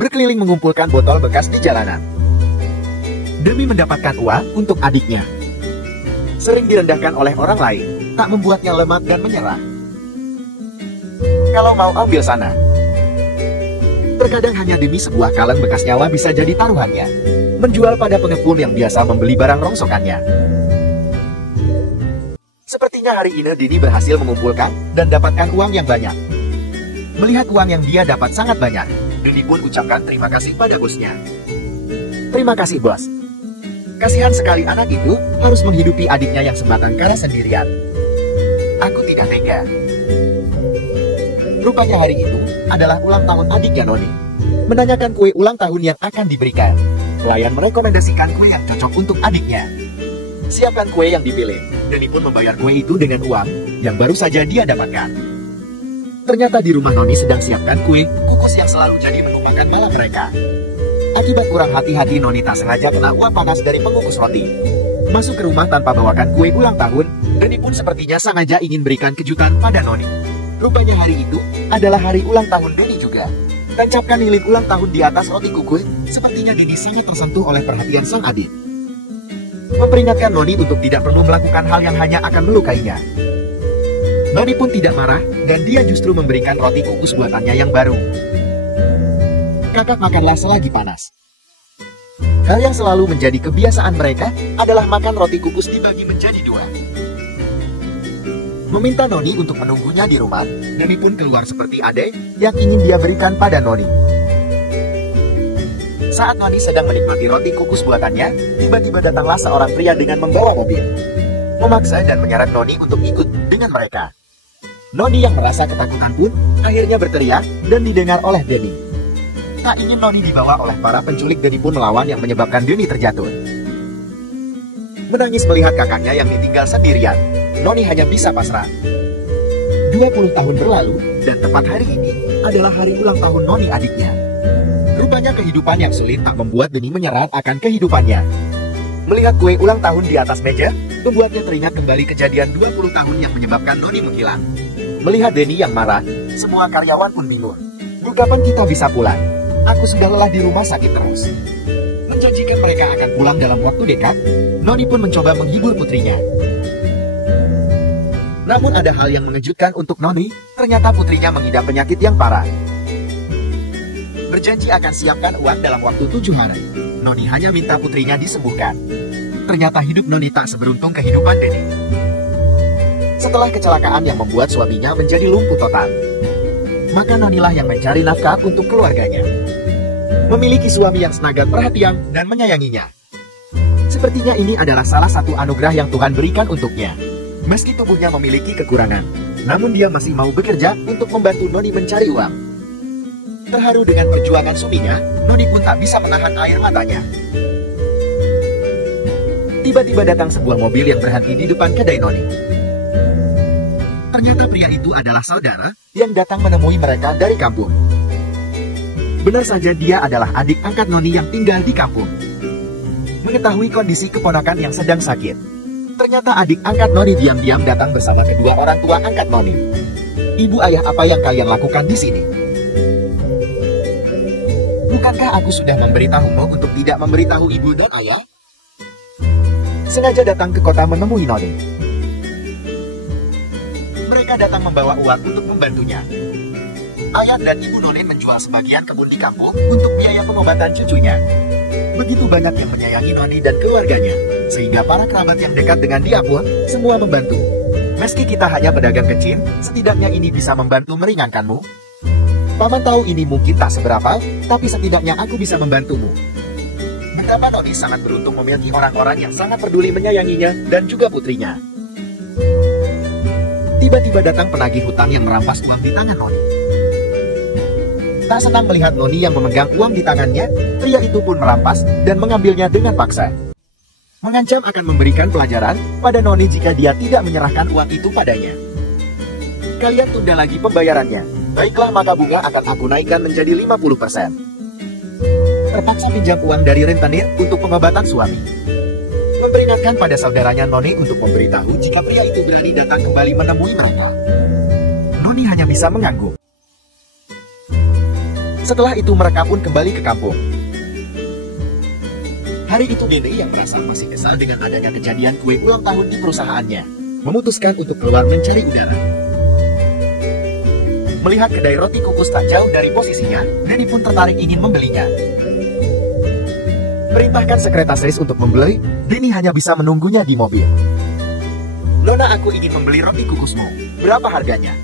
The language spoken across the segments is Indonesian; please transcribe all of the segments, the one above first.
berkeliling mengumpulkan botol bekas di jalanan demi mendapatkan uang untuk adiknya. Sering direndahkan oleh orang lain, tak membuatnya lemah dan menyerah. Kalau mau ambil sana. Terkadang hanya demi sebuah kaleng bekas nyawa bisa jadi taruhannya. Menjual pada pengepul yang biasa membeli barang rongsokannya. Sepertinya hari ini Dini berhasil mengumpulkan dan dapatkan uang yang banyak. Melihat uang yang dia dapat sangat banyak, Dini pun ucapkan terima kasih pada bosnya. Terima kasih bos. Kasihan sekali anak itu harus menghidupi adiknya yang sebatang kara sendirian. Aku tidak tega. Rupanya hari itu adalah ulang tahun adiknya Noni. Menanyakan kue ulang tahun yang akan diberikan. Pelayan merekomendasikan kue yang cocok untuk adiknya. Siapkan kue yang dipilih. Deni pun membayar kue itu dengan uang yang baru saja dia dapatkan. Ternyata di rumah Noni sedang siapkan kue kukus yang selalu jadi menu makan malam mereka. Akibat kurang hati-hati, Noni tak sengaja kena uap panas dari pengukus roti. Masuk ke rumah tanpa bawakan kue ulang tahun, Deni pun sepertinya sengaja ingin berikan kejutan pada Noni. Rupanya hari itu adalah hari ulang tahun Deni juga. Tancapkan lilin ulang tahun di atas roti kukus, sepertinya Deni sangat tersentuh oleh perhatian sang adik. Memperingatkan Noni untuk tidak perlu melakukan hal yang hanya akan melukainya. Noni pun tidak marah, dan dia justru memberikan roti kukus buatannya yang baru. Kakak makanlah selagi panas. Hal yang selalu menjadi kebiasaan mereka adalah makan roti kukus dibagi menjadi dua. Meminta Noni untuk menunggunya di rumah, Deni pun keluar seperti Ade yang ingin dia berikan pada Noni. Saat Noni sedang menikmati roti kukus buatannya, tiba-tiba datanglah seorang pria dengan membawa mobil. Memaksa dan menyeret Noni untuk ikut dengan mereka. Noni yang merasa ketakutan pun akhirnya berteriak dan didengar oleh Deni. Tak ingin Noni dibawa oleh para penculik, Deni pun melawan yang menyebabkan Deni terjatuh. Menangis melihat kakaknya yang ditinggal sendirian, Noni hanya bisa pasrah. 20 tahun berlalu, dan tepat hari ini adalah hari ulang tahun Noni adiknya. Rupanya kehidupan yang sulit tak membuat Deni menyerah akan kehidupannya. Melihat kue ulang tahun di atas meja, membuatnya teringat kembali kejadian 20 tahun yang menyebabkan Noni menghilang. Melihat Deni yang marah, semua karyawan pun bingung. Kapan kita bisa pulang? Aku sudah lelah di rumah sakit terus. Menjanjikan mereka akan pulang dalam waktu dekat, Noni pun mencoba menghibur putrinya. Namun ada hal yang mengejutkan untuk Noni, ternyata putrinya mengidap penyakit yang parah. Berjanji akan siapkan uang dalam waktu 7 hari. Noni hanya minta putrinya disembuhkan. Ternyata hidup Noni tak seberuntung kehidupan Deni. Setelah kecelakaan yang membuat suaminya menjadi lumpuh total, maka Nonilah yang mencari nafkah untuk keluarganya. Memiliki suami yang sangat perhatian dan menyayanginya. Sepertinya ini adalah salah satu anugerah yang Tuhan berikan untuknya. Meski tubuhnya memiliki kekurangan, namun dia masih mau bekerja untuk membantu Noni mencari uang. Terharu dengan perjuangan suaminya, Noni pun tak bisa menahan air matanya. Tiba-tiba datang sebuah mobil yang berhenti di depan kedai Noni. Ternyata pria itu adalah saudara yang datang menemui mereka dari kampung. Benar saja, dia adalah adik angkat Noni yang tinggal di kampung. Mengetahui kondisi keponakan yang sedang sakit, ternyata adik angkat Noni diam-diam datang bersama kedua orang tua angkat Noni. Ibu, ayah, apa yang kalian lakukan di sini? Bukankah aku sudah memberitahumu untuk tidak memberitahu ibu dan ayah? Sengaja datang ke kota menemui Noni. Mereka datang membawa uang untuk membantunya. Ayah dan ibu Noni menjual sebagian kebun di kampung untuk biaya pengobatan cucunya. Begitu banyak yang menyayangi Noni dan keluarganya, sehingga para kerabat yang dekat dengan dia pun semua membantu. Meski kita hanya pedagang kecil, setidaknya ini bisa membantu meringankanmu. Paman tahu ini mungkin tak seberapa, tapi setidaknya aku bisa membantumu. Betapa Noni sangat beruntung memiliki orang-orang yang sangat peduli menyayanginya dan juga putrinya. Tiba-tiba datang penagih hutang yang merampas uang di tangan Noni. Tak senang melihat Noni yang memegang uang di tangannya, pria itu pun merampas dan mengambilnya dengan paksa. Mengancam akan memberikan pelajaran pada Noni jika dia tidak menyerahkan uang itu padanya. Kalian tunda lagi pembayarannya. Baiklah, maka bunga akan aku naikkan menjadi 50%. Terpaksa pinjam uang dari rentenir untuk pengobatan suami. Memperingatkan pada saudaranya Noni untuk memberitahu jika pria itu berani datang kembali menemui mereka. Noni hanya bisa mengangguk. Setelah itu mereka pun kembali ke kampung. Hari itu Denny yang merasa masih kesal dengan adanya kejadian kue ulang tahun di perusahaannya, memutuskan untuk keluar mencari udara. Melihat kedai roti kukus tak jauh dari posisinya, Denny pun tertarik ingin membelinya. Perintahkan sekretaris untuk membeli, Denny hanya bisa menunggunya di mobil. "Nona, aku ingin membeli roti kukusmu. Berapa harganya?"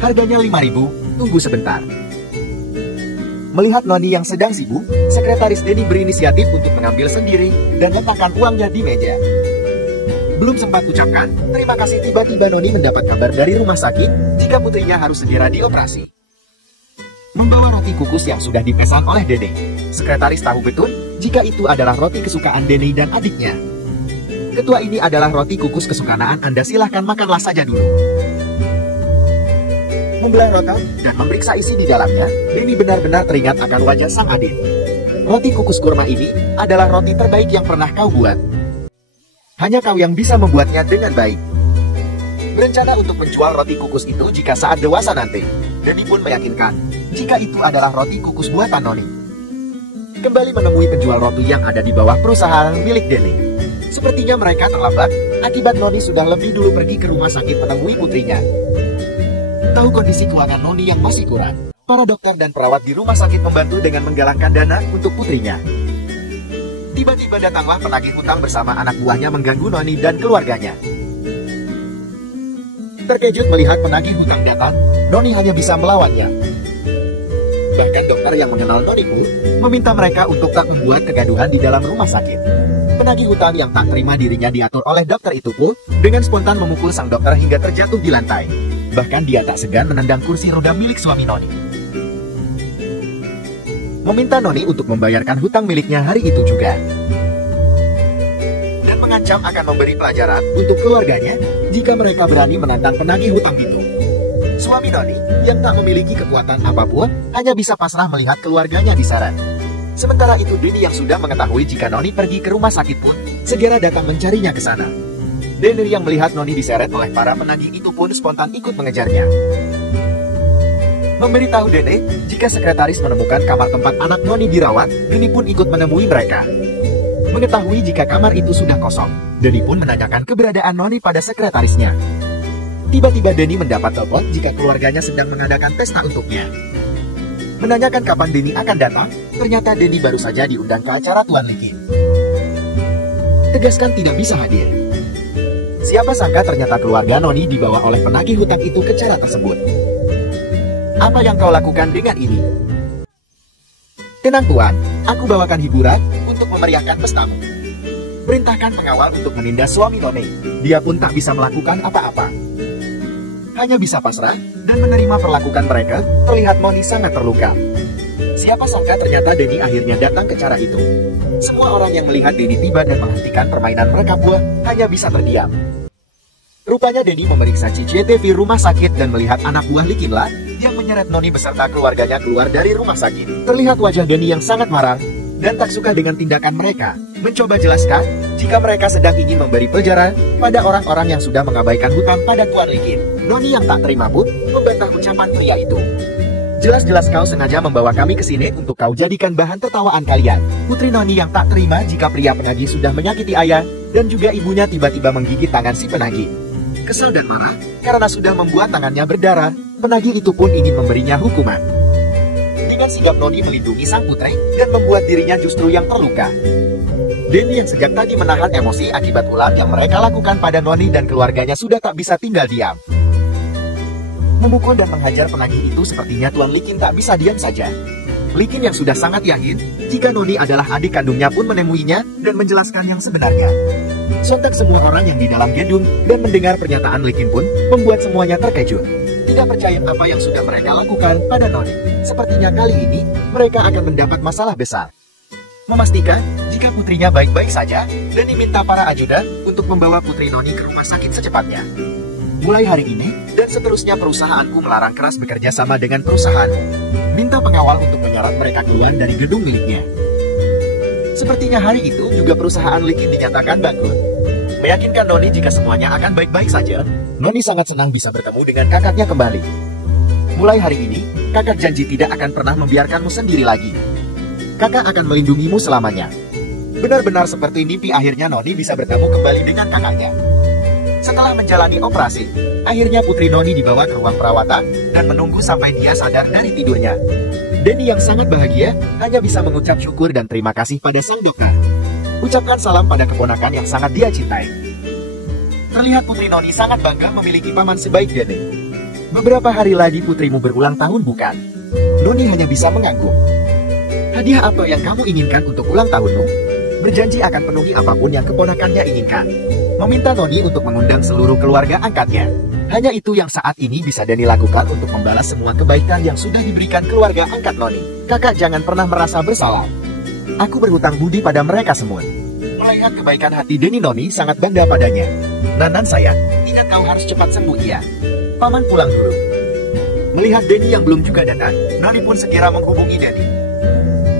"Harganya 5.000, tunggu sebentar." Melihat Noni yang sedang sibuk, sekretaris Denny berinisiatif untuk mengambil sendiri dan letakkan uangnya di meja. Belum sempat ucapkan terima kasih, tiba-tiba Noni mendapat kabar dari rumah sakit jika putrinya harus segera dioperasi. Membawa roti kukus yang sudah dipesan oleh Denny, sekretaris tahu betul jika itu adalah roti kesukaan Denny dan adiknya. "Ketua, ini adalah roti kukus kesukaan Anda, silahkan makanlah saja dulu." Membelah roti dan memeriksa isi di dalamnya, Denny benar-benar teringat akan wajah sang adik. "Roti kukus kurma ini adalah roti terbaik yang pernah kau buat. Hanya kau yang bisa membuatnya dengan baik." Berencana untuk menjual roti kukus itu jika saat dewasa nanti, Denny pun meyakinkan jika itu adalah roti kukus buatan Noni. Kembali menemui penjual roti yang ada di bawah perusahaan milik Denny. Sepertinya mereka terlambat, akibat Noni sudah lebih dulu pergi ke rumah sakit menemui putrinya. Tahu kondisi keuangan Noni yang masih kurang, para dokter dan perawat di rumah sakit membantu dengan menggalakkan dana untuk putrinya. Tiba-tiba datanglah penagih hutang bersama anak buahnya mengganggu Noni dan keluarganya. Terkejut melihat penagih hutang datang, Noni hanya bisa melawannya. Bahkan dokter yang mengenal Noni pun meminta mereka untuk tak membuat kegaduhan di dalam rumah sakit. Penagih hutang yang tak terima dirinya diatur oleh dokter itu pun dengan spontan memukul sang dokter hingga terjatuh di lantai. Bahkan dia tak segan menendang kursi roda milik suami Noni. Meminta Noni untuk membayarkan hutang miliknya hari itu juga. Dan mengancam akan memberi pelajaran untuk keluarganya jika mereka berani menantang penagih hutang itu. Suami Noni yang tak memiliki kekuatan apapun hanya bisa pasrah melihat keluarganya diseret. Sementara itu Denny yang sudah mengetahui jika Noni pergi ke rumah sakit pun segera datang mencarinya ke sana. Denny yang melihat Noni diseret oleh para penagih itu pun spontan ikut mengejarnya. Memberitahu Denny jika sekretaris menemukan kamar tempat anak Noni dirawat, Denny pun ikut menemui mereka. Mengetahui jika kamar itu sudah kosong, Denny pun menanyakan keberadaan Noni pada sekretarisnya. Tiba-tiba Denny mendapat telepon jika keluarganya sedang mengadakan pesta untuknya. Menanyakan kapan Denny akan datang, ternyata Denny baru saja diundang ke acara Tuan Likin. Tegaskan tidak bisa hadir. Siapa sangka ternyata keluarga Noni dibawa oleh penagih hutang itu ke cara tersebut. "Apa yang kau lakukan dengan ini?" "Tenang Tuan, aku bawakan hiburan untuk memeriahkan pestamu." Perintahkan pengawal untuk menindas suami Noni. Dia pun tak bisa melakukan apa-apa. Hanya bisa pasrah dan menerima perlakuan mereka. Terlihat Noni sangat terluka. Siapa sangka ternyata Denny akhirnya datang ke cara itu. Semua orang yang melihat Denny tiba dan menghentikan permainan mereka buah hanya bisa terdiam. Rupanya Denny memeriksa CCTV rumah sakit dan melihat anak buah Likinlah yang menyeret Noni beserta keluarganya keluar dari rumah sakit. Terlihat wajah Denny yang sangat marah dan tak suka dengan tindakan mereka. Mencoba jelaskan jika mereka sedang ingin memberi pelajaran pada orang-orang yang sudah mengabaikan hutang pada Tuan Likin. Noni yang tak terima pun membantah ucapan pria itu. "Jelas-jelas kau sengaja membawa kami ke sini untuk kau jadikan bahan tertawaan kalian." Putri Noni yang tak terima jika pria penagih sudah menyakiti ayah dan juga ibunya tiba-tiba menggigit tangan si penagih. Kesal dan marah karena sudah membuat tangannya berdarah, penagih itu pun ingin memberinya hukuman. Dengan sigap Noni melindungi sang putri dan membuat dirinya justru yang terluka. Denny yang sejak tadi menahan emosi akibat ulah yang mereka lakukan pada Noni dan keluarganya sudah tak bisa tinggal diam. Memukul dan menghajar penagih itu sepertinya Tuan Likin tak bisa diam saja. Likin yang sudah sangat yakin jika Noni adalah adik kandungnya pun menemuinya dan menjelaskan yang sebenarnya. Sontak semua orang yang di dalam gedung dan mendengar pernyataan Likin pun membuat semuanya terkejut. Tidak percaya apa yang sudah mereka lakukan pada Noni. Sepertinya kali ini mereka akan mendapat masalah besar. Memastikan jika putrinya baik-baik saja, Denny minta para ajudan untuk membawa putri Noni ke rumah sakit secepatnya. Mulai hari ini dan seterusnya perusahaanku melarang keras bekerja sama dengan perusahaan. Minta pengawal untuk menyeret mereka keluar dari gedung miliknya. Sepertinya hari itu juga perusahaan Likin dinyatakan bangkrut. Meyakinkan Noni jika semuanya akan baik-baik saja, Noni sangat senang bisa bertemu dengan kakaknya kembali. Mulai hari ini, Kakak janji tidak akan pernah membiarkanmu sendiri lagi. Kakak akan melindungimu selamanya. Benar-benar seperti mimpi, akhirnya Noni bisa bertemu kembali dengan kakaknya. Setelah menjalani operasi, akhirnya Putri Noni dibawa ke ruang perawatan dan menunggu sampai dia sadar dari tidurnya. Denny yang sangat bahagia hanya bisa mengucap syukur dan terima kasih pada sang dokter. Ucapkan salam pada keponakan yang sangat dia cintai. Terlihat Putri Noni sangat bangga memiliki paman sebaik Denny. Beberapa hari lagi putrimu berulang tahun, bukan? Noni hanya bisa mengangguk. Hadiah apa yang kamu inginkan untuk ulang tahunmu? Berjanji akan penuhi apapun yang keponakannya inginkan. Meminta Noni untuk mengundang seluruh keluarga angkatnya. Hanya itu yang saat ini bisa Denny lakukan untuk membalas semua kebaikan yang sudah diberikan keluarga angkat Noni. Kakak jangan pernah merasa bersalah. Aku berhutang budi pada mereka semua. Melihat kebaikan hati Denny, Noni sangat bangga padanya. Nanan sayang, ingat kau harus cepat sembuh ya. Paman pulang dulu. Melihat Denny yang belum juga datang, Noni pun segera menghubungi Denny.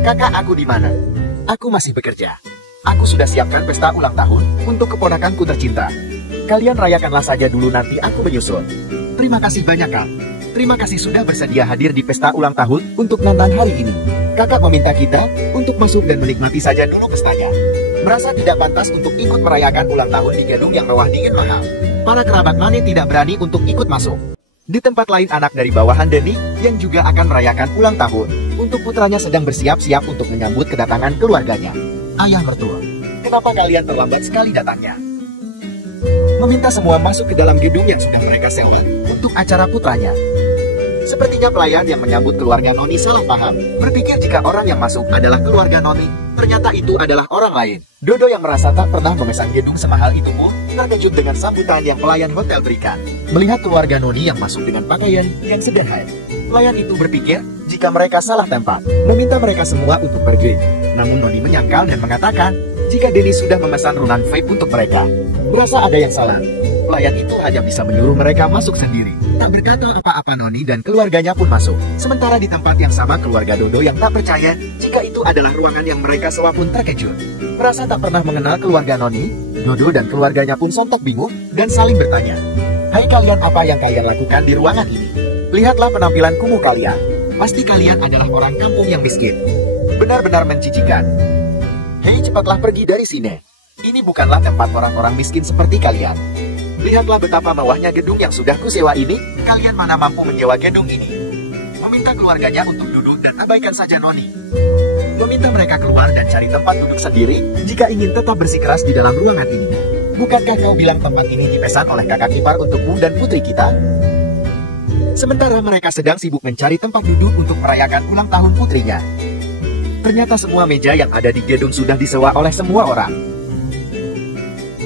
Kakak, aku di mana? Aku masih bekerja. Aku sudah siapkan pesta ulang tahun untuk keponakanku tercinta. Kalian rayakanlah saja dulu, nanti aku menyusul. Terima kasih banyak, Kak. Terima kasih sudah bersedia hadir di pesta ulang tahun untuk Nanan hari ini. Kakak meminta kita untuk masuk dan menikmati saja dulu pestanya. Merasa tidak pantas untuk ikut merayakan ulang tahun di gedung yang mewah dingin mahal. Para kerabat Noni tidak berani untuk ikut masuk. Di tempat lain, anak dari bawahan Denny yang juga akan merayakan ulang tahun untuk putranya sedang bersiap-siap untuk menyambut kedatangan keluarganya. Ayah mertua, kenapa kalian terlambat sekali datangnya? Meminta semua masuk ke dalam gedung yang sudah mereka sewa untuk acara putranya. Sepertinya pelayan yang menyambut keluarga Noni salah paham, berpikir jika orang yang masuk adalah keluarga Noni, ternyata itu adalah orang lain. Dodo yang merasa tak pernah memesan gedung semahal itu pun terkejut dengan sambutan yang pelayan hotel berikan. Melihat keluarga Noni yang masuk dengan pakaian yang sederhana, pelayan itu berpikir jika mereka salah tempat, meminta mereka semua untuk pergi. Namun Noni menyangkal dan mengatakan jika Denny sudah memesan runan vape untuk mereka. Merasa ada yang salah, pelayan itu hanya bisa menyuruh mereka masuk sendiri. Tak berkata apa-apa, Noni dan keluarganya pun masuk. Sementara di tempat yang sama, keluarga Dodo yang tak percaya jika itu adalah ruangan yang mereka sewa pun terkejut. Merasa tak pernah mengenal keluarga Noni, Dodo dan keluarganya pun sontak bingung dan saling bertanya. Hai kalian, apa yang kalian lakukan di ruangan ini? Lihatlah penampilan kumuh kalian. Pasti kalian adalah orang kampung yang miskin. Benar-benar menjijikan. Hei, cepatlah pergi dari sini. Ini bukanlah tempat orang-orang miskin seperti kalian. Lihatlah betapa mewahnya gedung yang sudah kusewa ini. Kalian mana mampu menyewa gedung ini? Meminta keluarganya untuk duduk dan abaikan saja Noni. Meminta mereka keluar dan cari tempat duduk sendiri jika ingin tetap bersikeras di dalam ruangan ini. Bukankah kau bilang tempat ini dipesan oleh kakak ipar untukmu dan putri kita? Sementara mereka sedang sibuk mencari tempat duduk untuk merayakan ulang tahun putrinya. Ternyata semua meja yang ada di gedung sudah disewa oleh semua orang.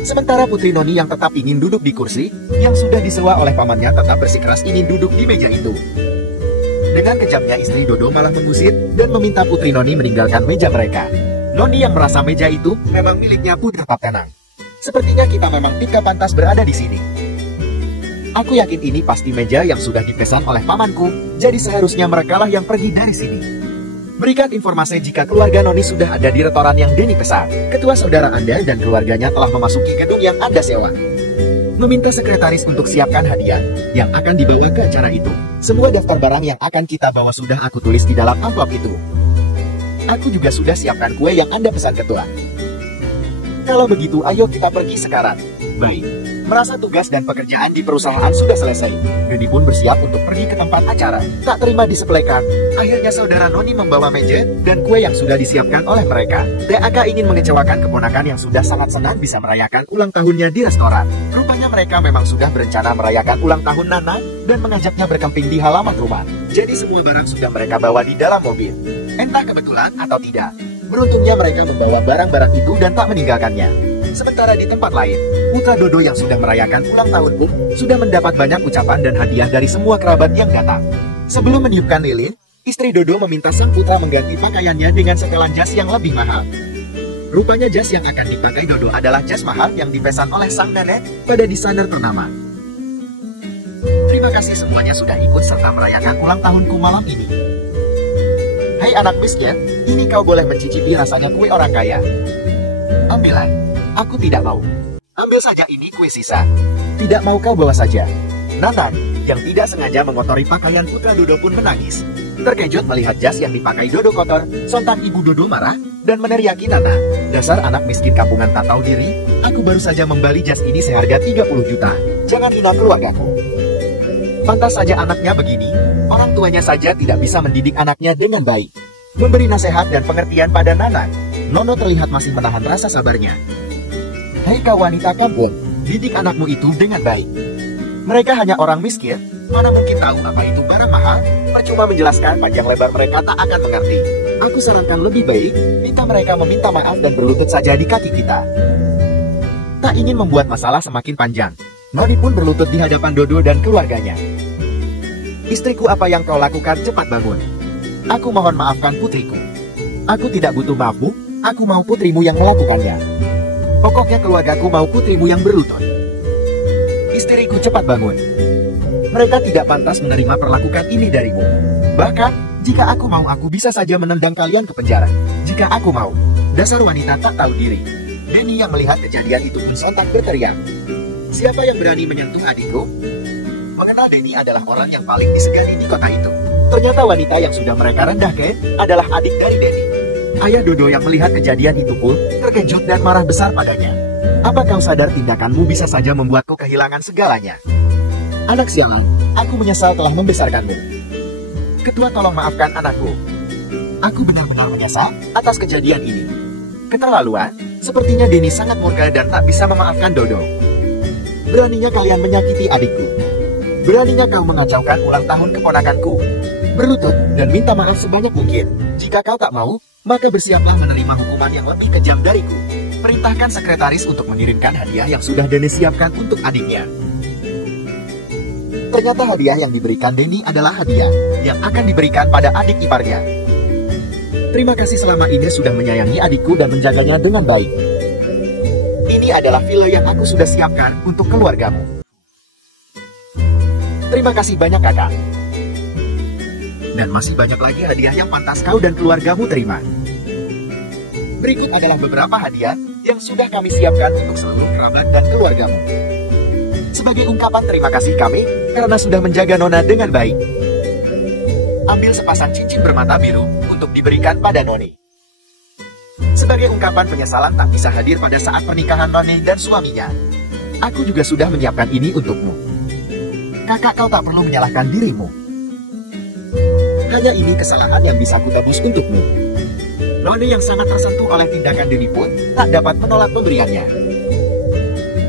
Sementara Putri Noni yang tetap ingin duduk di kursi yang sudah disewa oleh pamannya tetap bersikeras ingin duduk di meja itu. Dengan kejamnya istri Dodo malah mengusir dan meminta Putri Noni meninggalkan meja mereka. Noni yang merasa meja itu memang miliknya pun tetap tenang. Sepertinya kita memang tidak pantas berada di sini. Aku yakin ini pasti meja yang sudah dipesan oleh pamanku, jadi seharusnya merekalah yang pergi dari sini. Berikan informasi jika keluarga Noni sudah ada di restoran yang Denny pesan. Ketua saudara Anda dan keluarganya telah memasuki gedung yang Anda sewa. Meminta sekretaris untuk siapkan hadiah yang akan dibawa ke acara itu. Semua daftar barang yang akan kita bawa sudah aku tulis di dalam amplop itu. Aku juga sudah siapkan kue yang Anda pesan ketua. Kalau begitu, ayo kita pergi sekarang. Baik. Merasa tugas dan pekerjaan di perusahaan sudah selesai, Denny pun bersiap untuk pergi ke tempat acara. Tak terima disepelekan, akhirnya saudara Noni membawa meja dan kue yang sudah disiapkan oleh mereka. DAK ingin mengecewakan keponakan yang sudah sangat senang bisa merayakan ulang tahunnya di restoran. Rupanya mereka memang sudah berencana merayakan ulang tahun Nana dan mengajaknya berkemping di halaman rumah. Jadi semua barang sudah mereka bawa di dalam mobil. Entah kebetulan atau tidak, beruntungnya mereka membawa barang-barang itu dan tak meninggalkannya. Sementara di tempat lain, putra Dodo yang sudah merayakan ulang tahun pun sudah mendapat banyak ucapan dan hadiah dari semua kerabat yang datang. Sebelum meniupkan lilin, istri Dodo meminta sang putra mengganti pakaiannya dengan setelan jas yang lebih mahal. Rupanya jas yang akan dipakai Dodo adalah jas mahal yang dipesan oleh sang nenek pada desainer ternama. Terima kasih semuanya sudah ikut serta merayakan ulang tahunku malam ini. Hai anak miskin, ini kau boleh mencicipi rasanya kue orang kaya. Ambillah. Aku tidak mau. Ambil saja, ini kue sisa. Tidak mau kau bawa saja. Nanan, yang tidak sengaja mengotori pakaian putra Dodo pun menangis. Terkejut melihat jas yang dipakai Dodo kotor, sontak ibu Dodo marah dan meneriaki Nana. Dasar anak miskin kampungan tak tahu diri, aku baru saja membeli jas ini seharga 30 juta. Jangan hina keluargaku. Pantas saja anaknya begini, orang tuanya saja tidak bisa mendidik anaknya dengan baik. Memberi nasihat dan pengertian pada Nana, Nono terlihat masih menahan rasa sabarnya. Hei kau wanita kampung, didik anakmu itu dengan baik. Mereka hanya orang miskin, mana mungkin tahu apa itu barang mahal. Percuma menjelaskan, panjang lebar mereka tak akan mengerti. Aku sarankan lebih baik, minta mereka meminta maaf dan berlutut saja di kaki kita. Tak ingin membuat masalah semakin panjang, Noni pun berlutut di hadapan Dodo dan keluarganya. Istriku, apa yang kau lakukan, cepat bangun. Aku mohon maafkan putriku. Aku tidak butuh maafmu, aku mau putrimu yang melakukannya. Pokoknya keluargaku mau putrimu yang berlutut. Istriku, cepat bangun. Mereka tidak pantas menerima perlakukan ini darimu. Bahkan, jika aku mau, aku bisa saja menendang kalian ke penjara. Jika aku mau. Dasar wanita tak tahu diri. Denny yang melihat kejadian itu pun sontak berteriak. Siapa yang berani menyentuh adikku? Mengenal Denny adalah orang yang paling disegani di kota itu. Ternyata wanita yang sudah mereka rendahkan adalah adik dari Denny. Ayah Dodo yang melihat kejadian itu pun terkejut dan marah besar padanya. Apa kau sadar tindakanmu bisa saja membuatku kehilangan segalanya? Anak sialan, aku menyesal telah membesarkanmu. Ketua, tolong maafkan anakku. Aku benar-benar menyesal atas kejadian ini. Keterlaluan, sepertinya Denny sangat murka dan tak bisa memaafkan Dodo. Beraninya kalian menyakiti adikku. Beraninya kau mengacaukan ulang tahun keponakanku. Berlutut dan minta maaf sebanyak mungkin. Jika kau tak mau, maka bersiaplah menerima hukuman yang lebih kejam dariku. Perintahkan sekretaris untuk mengirimkan hadiah yang sudah Denny siapkan untuk adiknya. Ternyata hadiah yang diberikan Denny adalah hadiah yang akan diberikan pada adik iparnya. Terima kasih selama ini sudah menyayangi adikku dan menjaganya dengan baik. Ini adalah villa yang aku sudah siapkan untuk keluargamu. Terima kasih banyak kakak. Dan masih banyak lagi hadiah yang pantas kau dan keluargamu terima. Berikut adalah beberapa hadiah yang sudah kami siapkan untuk seluruh kerabat dan keluargamu. Sebagai ungkapan terima kasih kami karena sudah menjaga Nona dengan baik. Ambil sepasang cincin bermata biru untuk diberikan pada Noni. Sebagai ungkapan penyesalan tak bisa hadir pada saat pernikahan Noni dan suaminya. Aku juga sudah menyiapkan ini untukmu. Kakak, kau tak perlu menyalahkan dirimu. Hanya ini kesalahan yang bisa kutebus untukmu. Noni yang sangat tersentuh oleh tindakan Denny pun tak dapat menolak pemberiannya.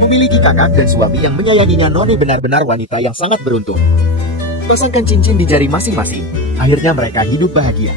Memiliki kakak dan suami yang menyayanginya, Noni benar-benar wanita yang sangat beruntung. Pasangkan cincin di jari masing-masing. Akhirnya mereka hidup bahagia.